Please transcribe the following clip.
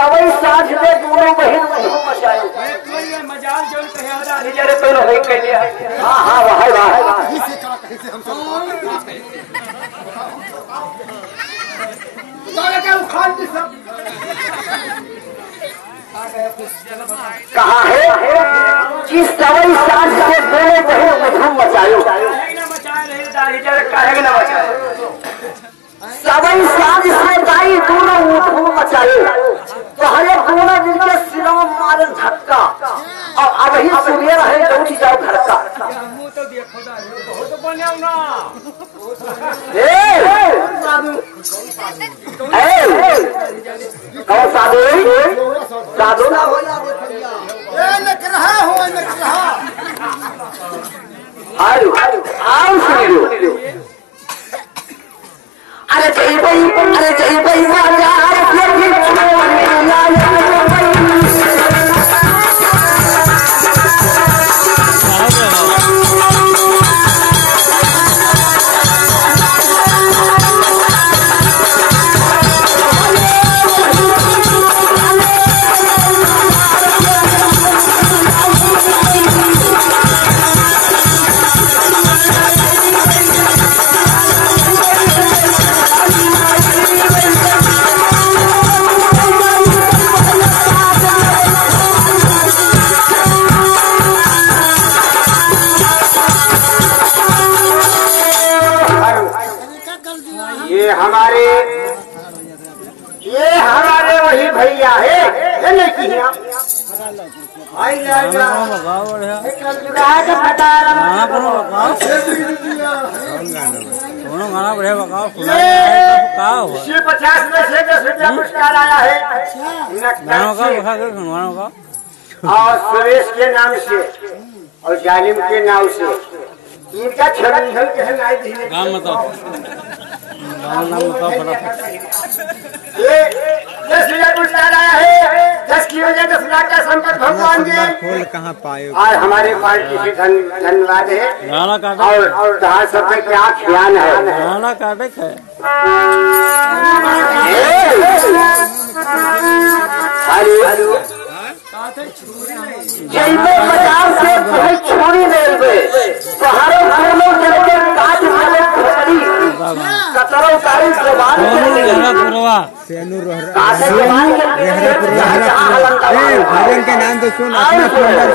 सवई साँझ में दोनों बहन धूम मचायो ये मजाल जोन कहे हदा जरे तो न होई कइले हां हां वाह इसे का कैसे हम सब तोरे के उखाड़ दे सब कहां है कि सवई साँझ में दोनों बहन धूम मचायो काहे ना मचाए रहे दाढ़ी जरे काहे ना मचाए सवई साँझ से दाई दोनों धूम मचायो तो हरे दोनों जिनके सिरों में मारे धक्का और अब ही सूर्य रहे तो उठ जाओ घर का मुंह तो देखो दा बहुत बनिया ना कौन साधु साधु ना हो लग रहा हो लग रहा आओ सुन लो अरे जय भाई बाजार के छोड़ने लाया हमारे वही भैया है नहीं ये 50 में से 10 रुपया पुरस्कार आया है और सुरेश के नाम से और जालिम के नाम से इनका छवि ये 10 रुपया पुरस्कार आया है 10 की वजह 10 लाख का संकट भगवान जी कहाँ पाए और हमारे पार्टी से धन्यवाद है और कहा सब में क्या ख्याल है काटे है जय में बाजार से कोई छोड़ी नहीं गए पहाड़ों दोनों जगह काट वाले खोपड़ी कतरों तारीख जबान भजन के नाम तो सुन अपना सुंदर